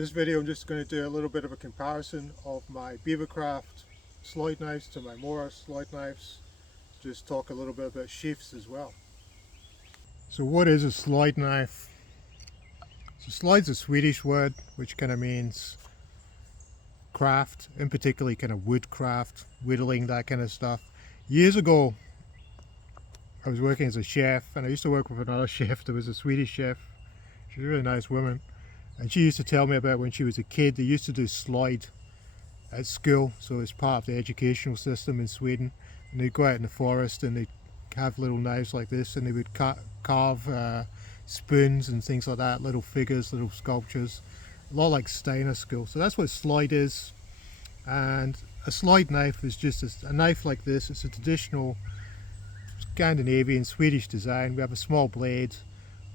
This video I'm just going to do a little bit of a comparison of my Beavercraft Sloyd knives to my Mora Sloyd knives. Just talk a little bit about sheaths as well. So what is a Sloyd knife? So Sloyd's a Swedish word which kind of means craft, in particular kind of woodcraft, whittling, that kind of stuff. Years ago I was working as a chef, and I used to work with another chef. There was a Swedish chef. She's a really nice woman. And she used to tell me about when she was a kid, they used to do Sloyd at school, so it's part of the educational system in Sweden. And they'd go out in the forest and they'd have little knives like this, and they would carve spoons and things like that, little figures, little sculptures, a lot like Steiner school. So that's what Sloyd is. And a Sloyd knife is just a knife like this. It's a traditional Scandinavian Swedish design. We have a small blade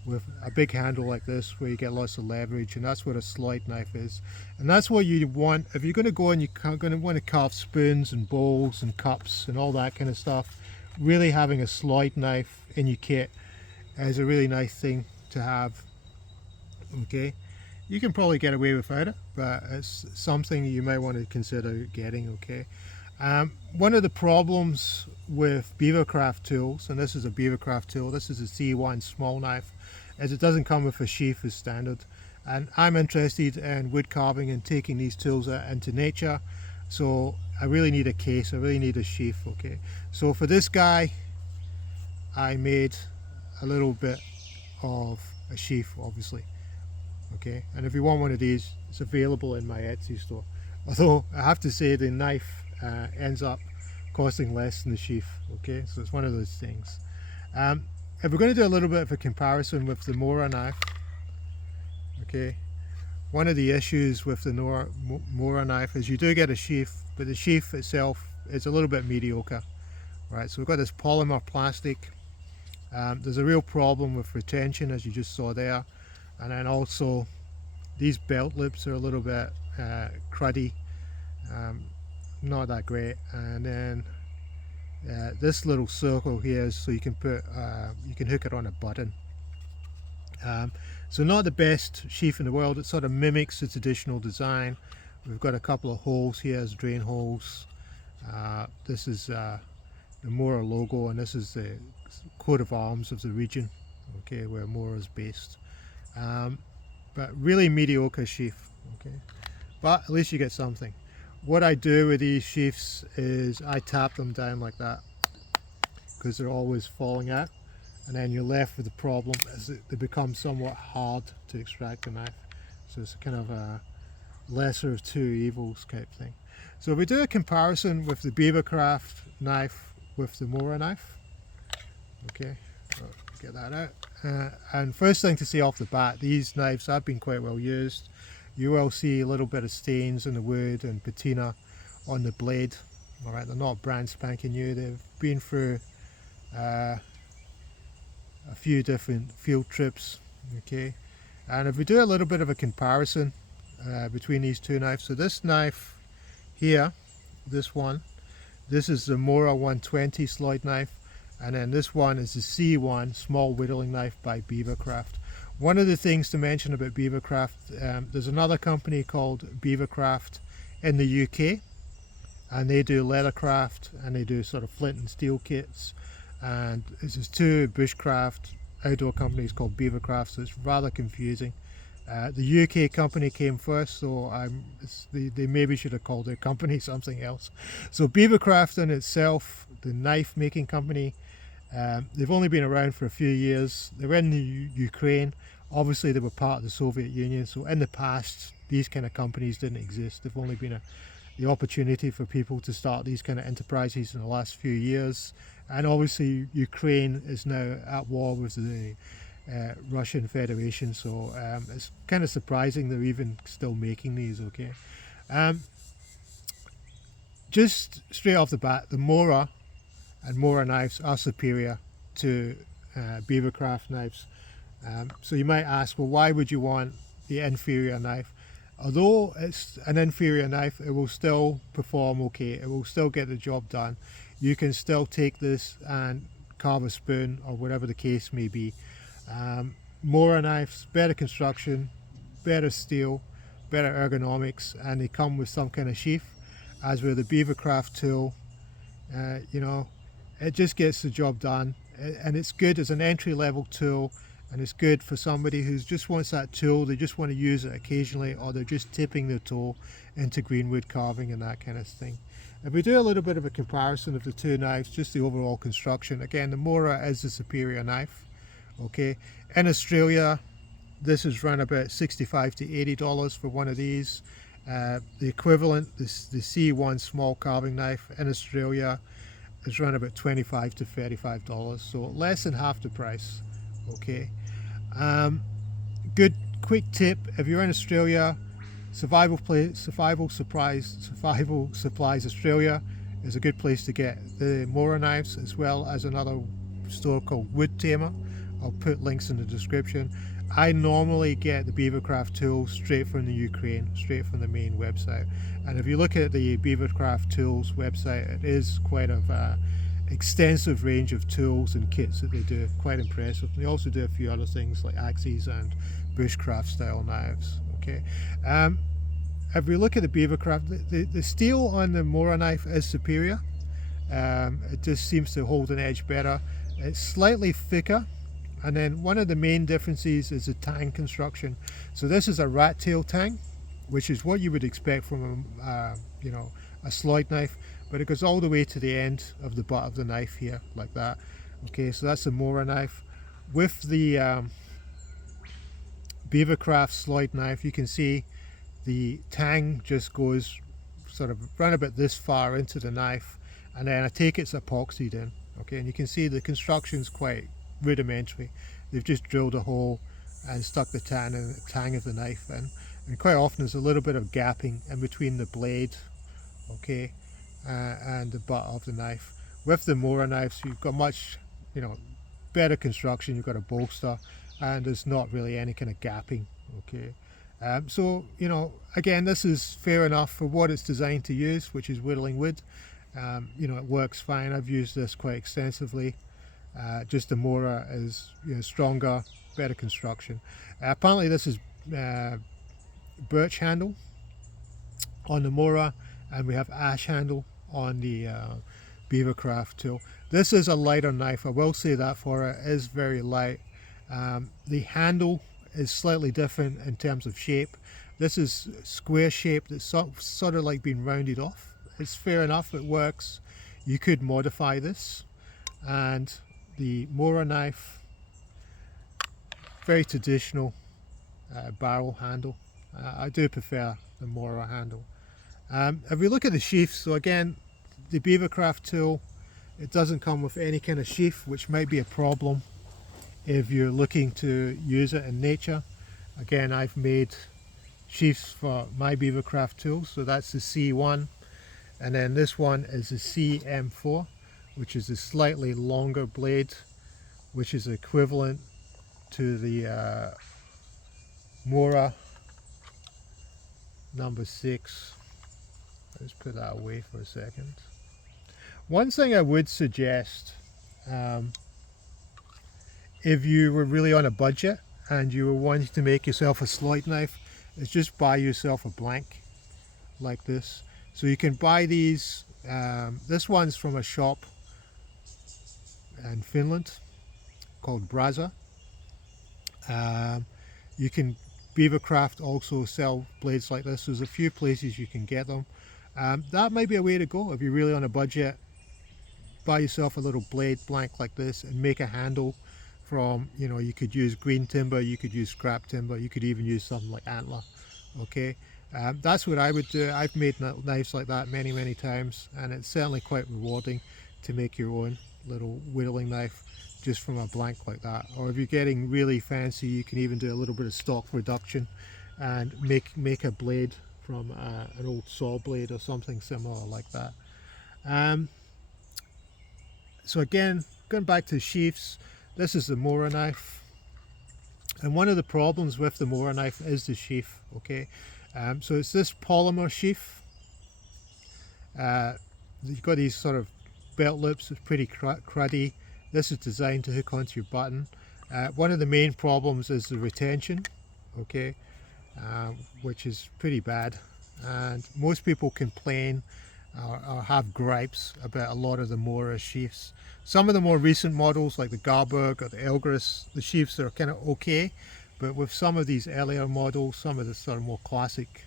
with a big handle like this where you get lots of leverage, and that's what a Sloyd knife is. And that's what you want if you're going to go and you're going to want to carve spoons and bowls and cups and all that kind of stuff. Really having a Sloyd knife in your kit is a really nice thing to have. Okay, you can probably get away without it, but it's something you might want to consider getting. Okay, one of the problems with Beavercraft tools, and this is a Beavercraft tool, this is a C1 small knife, is it doesn't come with a sheath as standard. And I'm interested in wood carving and taking these tools out into nature, so I really need a case, I really need a sheath. Okay, so for this guy I made a little bit of a sheath, obviously. Okay, and if you want one of these, it's available in my Etsy store. Although I have to say the knife ends up costing less than the sheath. Okay, so it's one of those things. If we're going to do a little bit of a comparison with the Mora knife, okay, one of the issues with the Mora knife is you do get a sheath, but the sheath itself is a little bit mediocre. Right, so we've got this polymer plastic. There's a real problem with retention, as you just saw there, and then also these belt lips are a little bit cruddy, not that great. And then this little circle here is so you can put you can hook it on a button. So not the best sheath in the world. It sort of mimics the traditional design. We've got a couple of holes here as drain holes. This is the Mora logo, and this is the coat of arms of the region, okay, where Mora is based. But really mediocre sheath. Okay, but at least you get something. What I do with these sheaths is I tap them down like that, because they're always falling out, and then you're left with the problem as they become somewhat hard to extract the knife. So it's kind of a lesser of two evils type thing. So if we do a comparison with the Beavercraft knife with the Mora knife, okay, so get that out. And first thing to say off the bat, these knives have been quite well used. You will see a little bit of stains in the wood and patina on the blade. All right, they're not brand spanking new. They've been through a few different field trips. Okay, and if we do a little bit of a comparison between these two knives, so this knife here, this one, this is the Mora 120 Sloyd knife, and then this one is the C1 small whittling knife by Beavercraft. One of the things to mention about Beavercraft, there's another company called Beavercraft in the UK, and they do leathercraft and they do sort of flint and steel kits, and there's two bushcraft outdoor companies called Beavercraft, so it's rather confusing. The UK company came first, so they maybe should have called their company something else. So Beavercraft in itself, the knife making company, they've only been around for a few years. They were in the Ukraine. Obviously they were part of the Soviet Union, so in the past these kind of companies didn't exist. They've only been the opportunity for people to start these kind of enterprises in the last few years. And obviously Ukraine is now at war with the Russian Federation, so it's kind of surprising they're even still making these. Okay, just straight off the bat, the Mora and Mora knives are superior to Beavercraft knives. So you might ask, well, why would you want the inferior knife? Although it's an inferior knife, it will still perform okay. It will still get the job done. You can still take this and carve a spoon or whatever the case may be. Mora knives, better construction, better steel, better ergonomics, and they come with some kind of sheath. As with the Beavercraft tool, you know, it just gets the job done, and it's good as an entry-level tool, and it's good for somebody who just wants that tool. They just want to use it occasionally, or they're just tipping the tool into greenwood carving and that kind of thing. If we do a little bit of a comparison of the two knives, just the overall construction, again, the Mora is the superior knife. Okay, in Australia, this is around about $65 to $80 for one of these. The equivalent, the C1 small carving knife in Australia is around about $25 to $35, so less than half the price. Okay, good quick tip: if you're in Australia, Survival Supplies Australia is a good place to get the Mora knives, as well as another store called Wood Tamer. I'll put links in the description. I normally get the Beavercraft tools straight from the Ukraine, straight from the main website. And if you look at the Beavercraft tools website, it is quite an extensive range of tools and kits that they do. Quite impressive. They also do a few other things like axes and bushcraft style knives. Okay. If we look at the Beavercraft, the steel on the Mora knife is superior. It just seems to hold an edge better. It's slightly thicker. And then one of the main differences is the tang construction. So this is a rat tail tang, which is what you would expect from a Sloyd knife, but it goes all the way to the end of the butt of the knife here, like that. Okay, so that's the Mora knife. With the Beavercraft Sloyd knife, you can see the tang just goes sort of round about this far into the knife, and then I take it's epoxied in. Okay, and you can see the construction's quite rudimentary. They've just drilled a hole and stuck the tang of the knife in, and quite often there's a little bit of gapping in between the blade, okay, and the butt of the knife. With the Mora knives, you've got much, better construction. You've got a bolster, and there's not really any kind of gapping. Okay, so again, this is fair enough for what it's designed to use, which is whittling wood. It works fine. I've used this quite extensively. Just the Mora is stronger, better construction. Apparently this is birch handle on the Mora, and we have ash handle on the Beavercraft tool. This is a lighter knife, I will say that for it. It is very light. The handle is slightly different in terms of shape. This is square shaped. It's sort of like being rounded off. It's fair enough, it works. You could modify this. And the Mora knife, very traditional barrel handle. I do prefer the Mora handle. If we look at the sheaths, so again, the Beavercraft tool, it doesn't come with any kind of sheath, which might be a problem if you're looking to use it in nature. Again, I've made sheaths for my Beavercraft tools, so that's the C1, and then this one is the CM4, which is a slightly longer blade, which is equivalent to the Mora number 6. Let's put that away for a second. One thing I would suggest, if you were really on a budget and you were wanting to make yourself a Sloyd knife, is just buy yourself a blank like this. So you can buy these. This one's from a shop in Finland called Braza. You can, Beavercraft also sell blades like this. There's a few places you can get them. That might be a way to go if you're really on a budget. Buy yourself a little blade blank like this and make a handle from, you could use green timber, you could use scrap timber, you could even use something like antler. Okay, that's what I would do. I've made knives like that many times, and it's certainly quite rewarding to make your own little whittling knife just from a blank like that. Or if you're getting really fancy, you can even do a little bit of stock reduction and make a blade from an old saw blade or something similar like that. So again, going back to sheaths, this is the Mora knife, and one of the problems with the Mora knife is the sheath. Okay, so it's this polymer sheath. You've got these sort of belt loops. It's pretty cruddy. This is designed to hook onto your button. One of the main problems is the retention. Okay, which is pretty bad. And most people complain or have gripes about a lot of the Mora sheaths. Some of the more recent models like the Garberg or the Elgris, the sheaths are kind of okay, but with some of these earlier models, some of the sort of more classic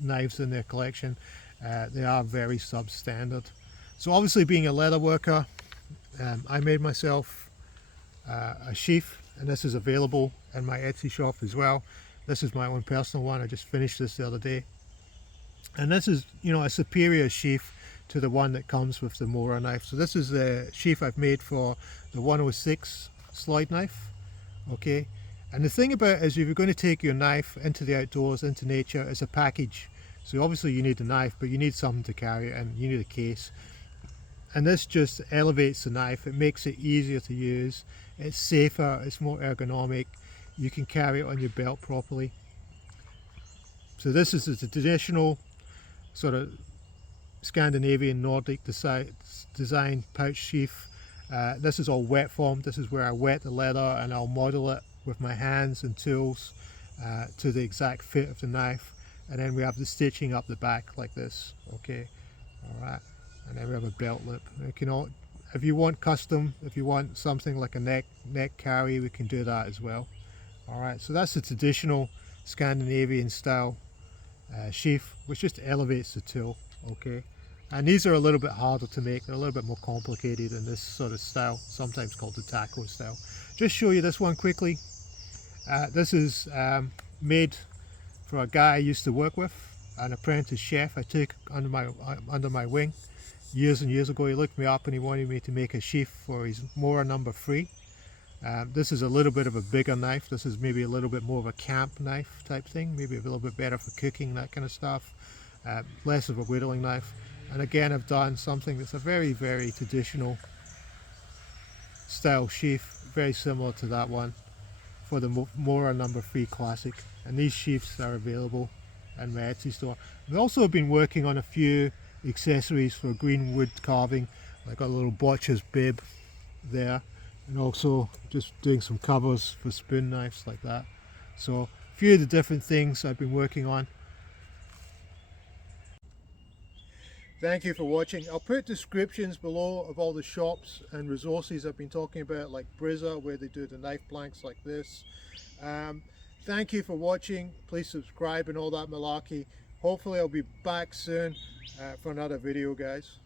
knives in their collection, they are very substandard. So obviously, being a leather worker, I made myself a sheath, and this is available in my Etsy shop as well. This is my own personal one. I just finished this the other day, and this is, you know, a superior sheath to the one that comes with the Mora knife. So this is the sheath I've made for the 106 Sloyd knife. Okay, and the thing about it is, if you're going to take your knife into the outdoors, into nature, it's a package. So obviously you need a knife, but you need something to carry it, and you need a case. And this just elevates the knife. It makes it easier to use. It's safer, it's more ergonomic. You can carry it on your belt properly. So this is the traditional sort of Scandinavian Nordic design pouch sheath. This is all wet formed. This is where I wet the leather and I'll model it with my hands and tools to the exact fit of the knife. And then we have the stitching up the back like this. Okay, all right. And then we have a belt lip. You can all, if you want custom, if you want something like a neck carry, we can do that as well. All right, so that's the traditional Scandinavian style sheath, which just elevates the tool. Okay, and these are a little bit harder to make. They're a little bit more complicated in this sort of style, sometimes called the taco style. Just show you this one quickly. This is made for a guy I used to work with, an apprentice chef I took under my wing years and years ago. He looked me up and he wanted me to make a sheath for his Mora number 3. This is a little bit of a bigger knife. This is maybe a little bit more of a camp knife type thing, maybe a little bit better for cooking, that kind of stuff. Less of a whittling knife. And again, I've done something that's a very, very traditional style sheath, very similar to that one, for the Mora number 3 Classic. And these sheaths are available in my Etsy store. I've also been working on a few accessories for green wood carving. I got a little botcher's bib there, and also just doing some covers for spoon knives like that. So a few of the different things I've been working on. Thank you for watching. I'll put descriptions below of all the shops and resources I've been talking about, like Brizza, where they do the knife blanks like this. Thank you for watching. Please subscribe and all that malarkey. Hopefully I'll be back soon for another video, guys.